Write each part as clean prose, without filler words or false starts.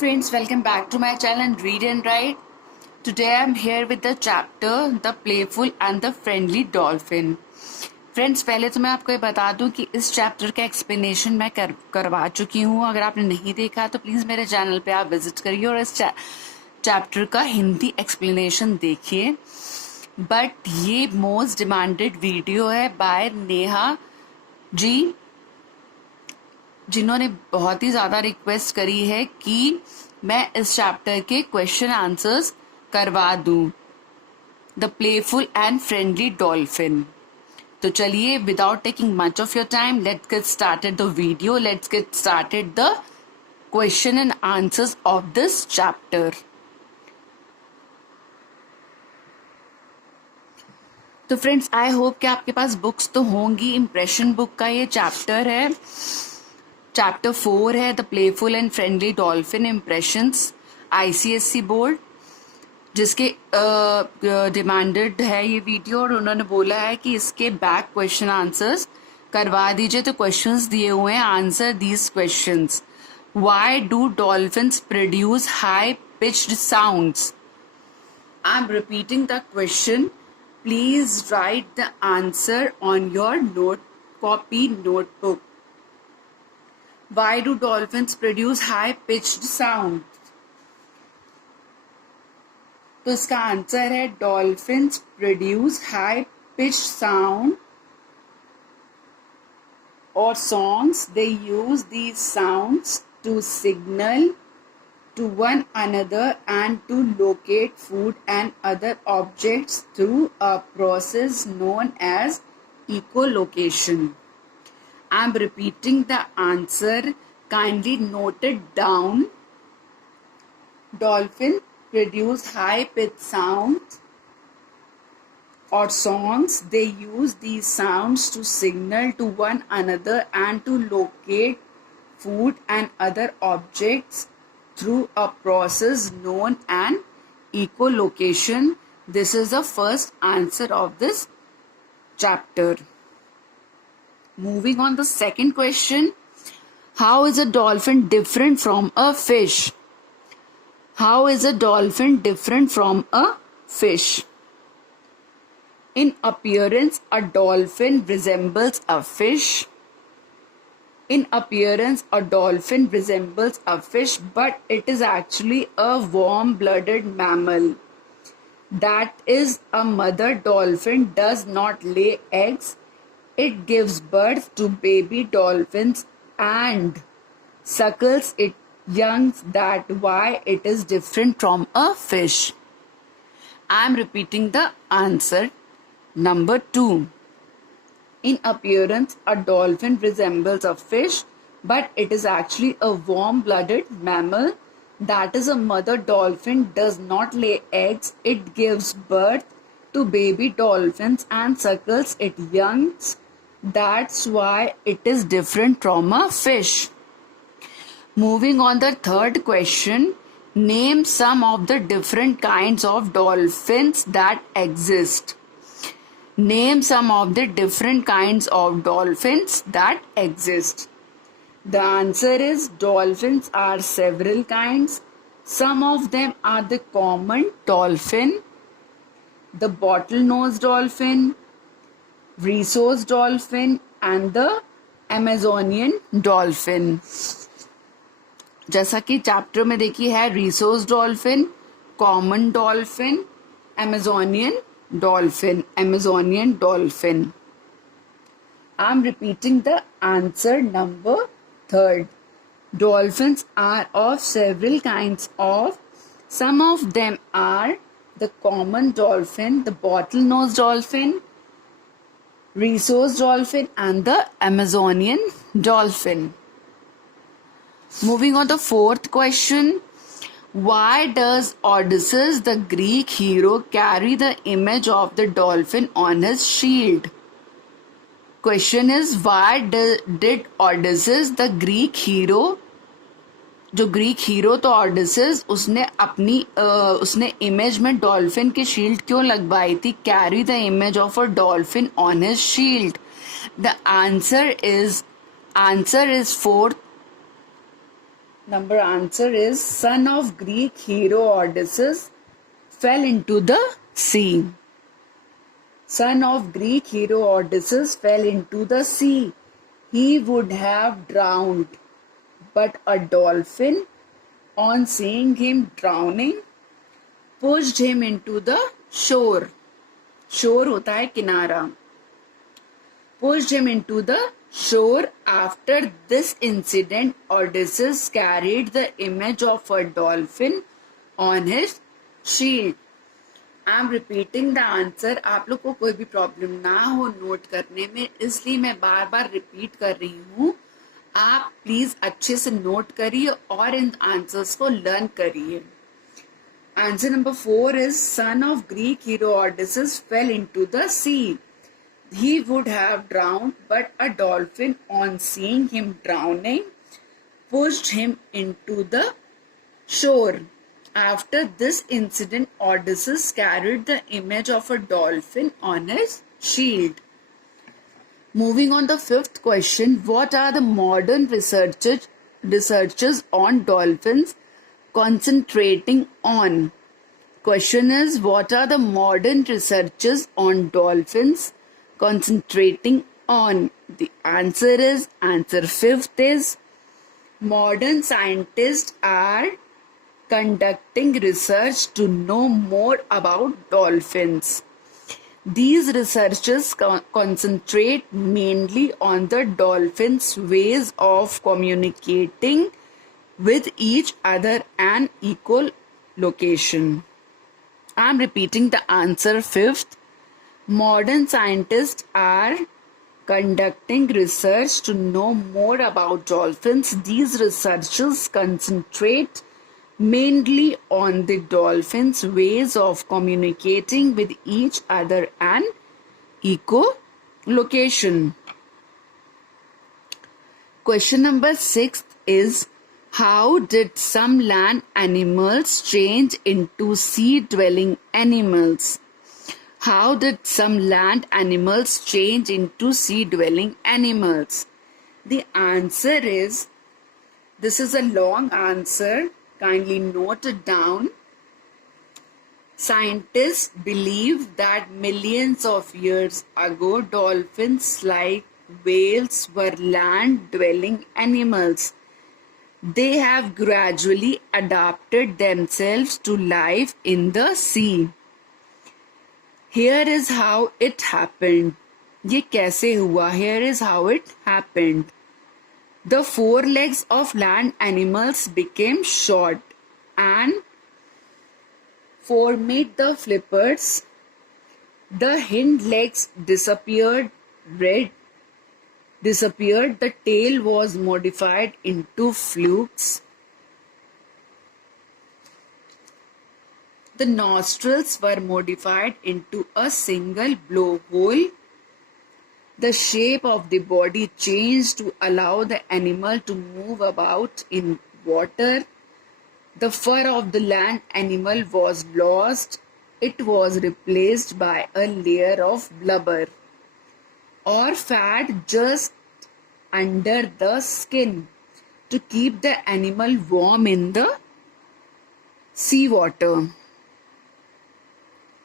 friends, welcome back to my channel and Read and Write. Today I'm here with the chapter The Playful and the Friendly Dolphin. Friends, पहले तो मैं आपको ये बता दूं कि इस चैप्टर का एक्सप्लेनेशन मैं करवा चुकी हूँ. अगर आपने नहीं देखा तो प्लीज़ मेरे चैनल पे आप विजिट करिए और इस चैप्टर का हिंदी एक्सप्लेनेशन देखिए. बट ये मोस्ट डिमांडेड वीडियो है बाय नेहा जी, जिन्होंने बहुत ही ज़्यादा रिक्वेस्ट करी है कि मैं इस चैप्टर के क्वेश्चन आंसर्स करवा दूं. The playful and friendly dolphin. तो चलिए, without taking much of your time, let's get started the video. Let's get started the question and answers of this chapter. तो फ्रेंड्स, आई होप कि आपके पास books तो होंगी. Impression book का ये chapter है. चैप्टर 4 है the playful and friendly dolphin, impressions, ICSE board, जिसके डिमांडेड है ये वीडियो. और उन्होंने बोला है कि इसके बैक क्वेश्चन आंसर्स करवा दीजिए. तो क्वेश्चंस दिए हुए हैं. Answer these questions. Why do dolphins produce high pitched sounds? I am repeating the question. Please right the answer on your notebook. Why do dolphins produce high-pitched sound? तो इसका answer है dolphins produce high-pitched sound or songs. They use these sounds to signal to one another and to locate food and other objects through a process known as echolocation. I'm repeating the answer. Kindly note it down. Dolphins produce high-pitched sounds or songs. They use these sounds to signal to one another and to locate food and other objects through a process known as echolocation. This is the first answer of this chapter. Moving on, the second question. How is a dolphin different from a fish? How is a dolphin different from a fish? In appearance, a dolphin resembles a fish. In appearance, a dolphin resembles a fish, but it is actually a warm-blooded mammal. That is, a mother dolphin does not lay eggs. It gives birth to baby dolphins and suckles its young. That's why it is different from a fish. I am repeating the answer. Number 2. In appearance, a dolphin resembles a fish, but it is actually a warm-blooded mammal. That is, a mother dolphin does not lay eggs. It gives birth to baby dolphins and suckles its young. That's why it is different from a fish. Moving on, the third question. Name some of the different kinds of dolphins that exist. Name some of the different kinds of dolphins that exist. The answer is dolphins are several kinds. Some of them are the common dolphin, the bottlenose dolphin, Rhesus dolphin and the Amazonian dolphin. जैसा कि chapter में देखी है, Rhesus dolphin, common dolphin, Amazonian dolphin. I'm repeating the answer. Number 3. Dolphins are of several kinds of. Some of them are the common dolphin, the bottlenose dolphin, Rhesus dolphin and the Amazonian dolphin. Moving on, the fourth question. Why does Odysseus, the Greek hero, carry the image of the dolphin on his shield? Question is, why did Odysseus, the Greek hero, जो Greek hero तो ऑडिसेस, उसने image में dolphin की shield क्यों लगवाई थी? Carry the image of a dolphin on his shield. The answer is fourth. Number answer is son of Greek hero Odysseus fell into the sea. Son of Greek hero Odysseus fell into the sea. He would have drowned, but a dolphin, on seeing him drowning, pushed him into the shore. Shore होता है किनारा. Pushed him into the shore. After this incident, Odysseus carried the image of a dolphin on his shield. I am repeating the answer. आप लोग को कोई भी problem ना हो नोट करने में, इसलिए मैं बार बार रिपीट कर रही हूँ. आप प्लीज अच्छे से नोट करिए और इन आंसर्स को लर्न करिए. Answer number 4 is son of Greek hero Odysseus fell into the sea. He would have drowned, but a dolphin, on seeing him drowning, pushed him into the shore. After this incident, Odysseus carried the image of a dolphin on his shield. Moving on the fifth question, what are the modern researchers on dolphins concentrating on? Question is, what are the modern researchers on dolphins concentrating on? The answer is, answer fifth is, modern scientists are conducting research to know more about dolphins. These researchers concentrate mainly on the dolphins' ways of communicating with each other and echolocation. I am repeating the answer fifth. Modern scientists are conducting research to know more about dolphins. These researchers concentrate mainly on the dolphins' ways of communicating with each other and echolocation. Question number 6 is, how did some land animals change into sea-dwelling animals? How did some land animals change into sea-dwelling animals? The answer is, this is a long answer. Kindly note it down. Scientists believe that millions of years ago, dolphins like whales were land-dwelling animals. They have gradually adapted themselves to life in the sea. Here is how it happened. ये कैसे हुआ? Here is how it happened. The forelegs of land animals became short and formed the flippers. The hind legs disappeared. The tail was modified into flukes. The nostrils were modified into a single blowhole. The shape of the body changed to allow the animal to move about in water. The fur of the land animal was lost. It was replaced by a layer of blubber or fat just under the skin to keep the animal warm in the seawater.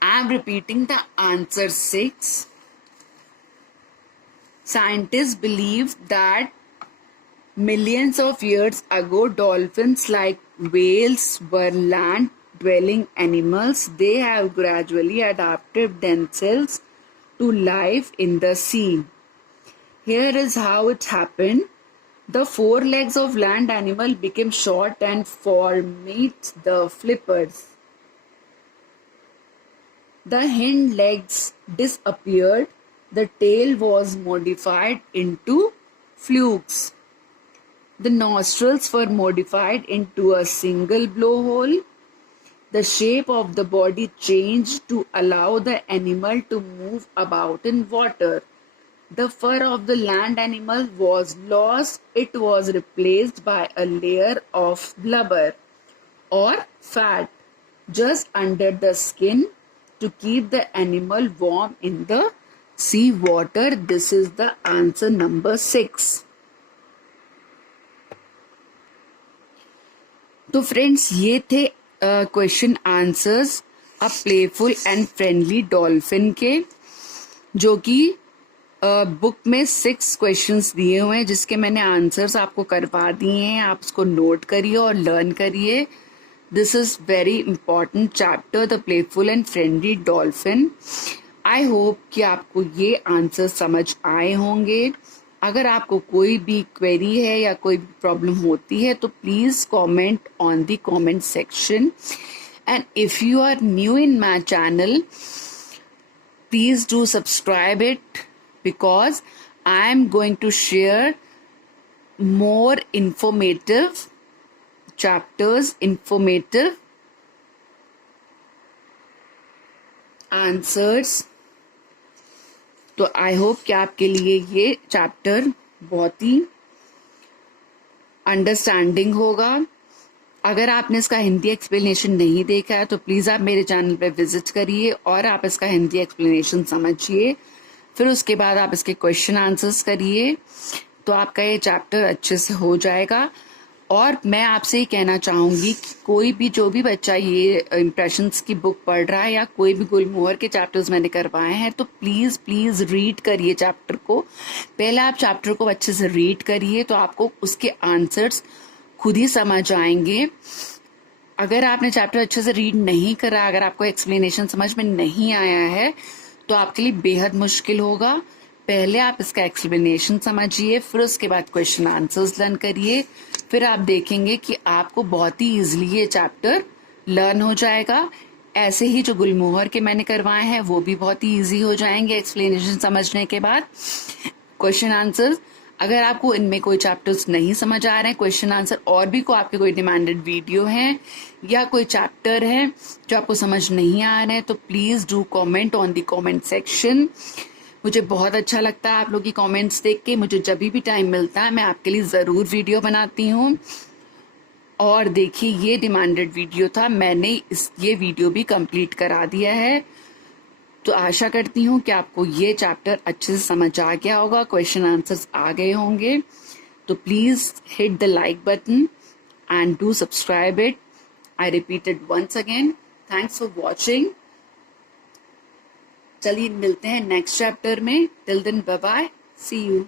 I am repeating the answer 6. Scientists believe that millions of years ago, dolphins like whales were land-dwelling animals. They have gradually adapted themselves to life in the sea. Here is how it happened. The forelegs of land animal became short and formed the flippers. The hind legs disappeared. The tail was modified into flukes. The nostrils were modified into a single blowhole. The shape of the body changed to allow the animal to move about in water. The fur of the land animal was lost. It was replaced by a layer of blubber or fat just under the skin to keep the animal warm in the sea water. This is the answer number 6. तो friends ये थे question answers a playful and friendly dolphin के, जो कि book में 6 questions दिए हुए हैं जिसके मैंने आंसर्स आपको करवा दिए हैं. आप उसको नोट करिए और लर्न करिए. This is very important chapter, the playful and friendly dolphin. I hope कि आपको ये आंसर समझ आए होंगे. अगर आपको कोई भी क्वेरी है या कोई भी प्रॉब्लम होती है तो please comment on the comment section. And if you are new in my channel, please do subscribe it, because I am going to share more informative chapters, informative answers. तो I hope कि आपके लिए ये chapter बहुत ही understanding होगा. अगर आपने इसका हिंदी एक्सप्लेनेशन नहीं देखा है तो प्लीज़ आप मेरे चैनल पे विजिट करिए और आप इसका हिंदी एक्सप्लेनेशन समझिए. फिर उसके बाद आप इसके क्वेश्चन आंसर्स करिए, तो आपका ये चैप्टर अच्छे से हो जाएगा. और मैं आपसे ये कहना चाहूँगी कि कोई भी जो भी बच्चा ये इम्प्रेशंस की बुक पढ़ रहा है या कोई भी गुलमोहर के चैप्टर्स मैंने करवाए हैं, तो प्लीज़ प्लीज़ रीड करिए चैप्टर को. पहले आप चैप्टर को अच्छे से रीड करिए तो आपको उसके आंसर्स खुद ही समझ आएंगे. अगर आपने चैप्टर अच्छे से रीड नहीं करा, अगर आपको एक्सप्लेनेशन समझ में नहीं आया है तो आपके लिए बेहद मुश्किल होगा. पहले आप इसका एक्सप्लेनेशन समझिए, फिर उसके बाद क्वेश्चन आंसर्स लर्न करिए. फिर आप देखेंगे कि आपको बहुत ही इजीली ये चैप्टर लर्न हो जाएगा. ऐसे ही जो गुलमोहर के मैंने करवाए हैं वो भी बहुत ही इजी हो जाएंगे एक्सप्लेनेशन समझने के बाद. क्वेश्चन आंसर्स, अगर आपको इनमें कोई चैप्टर्स नहीं समझ आ रहे हैं, क्वेश्चन आंसर और भी कोई आपके कोई डिमांडेड वीडियो है या कोई चैप्टर है जो आपको समझ नहीं आ रहे हैं, तो please do comment on the comment section. मुझे बहुत अच्छा लगता है आप लोग की कमेंट्स देख के. मुझे जब भी टाइम मिलता है मैं आपके लिए ज़रूर वीडियो बनाती हूँ. और देखिए ये डिमांडेड वीडियो था, मैंने ये वीडियो भी कंप्लीट करा दिया है. तो आशा करती हूँ कि आपको ये चैप्टर अच्छे से समझ आ गया होगा, क्वेश्चन आंसर्स आ गए होंगे. तो please hit the like button and do subscribe it. I repeat it once again. Thanks for watching. चलिए मिलते हैं नेक्स्ट चैप्टर में. Till then bye bye, see you.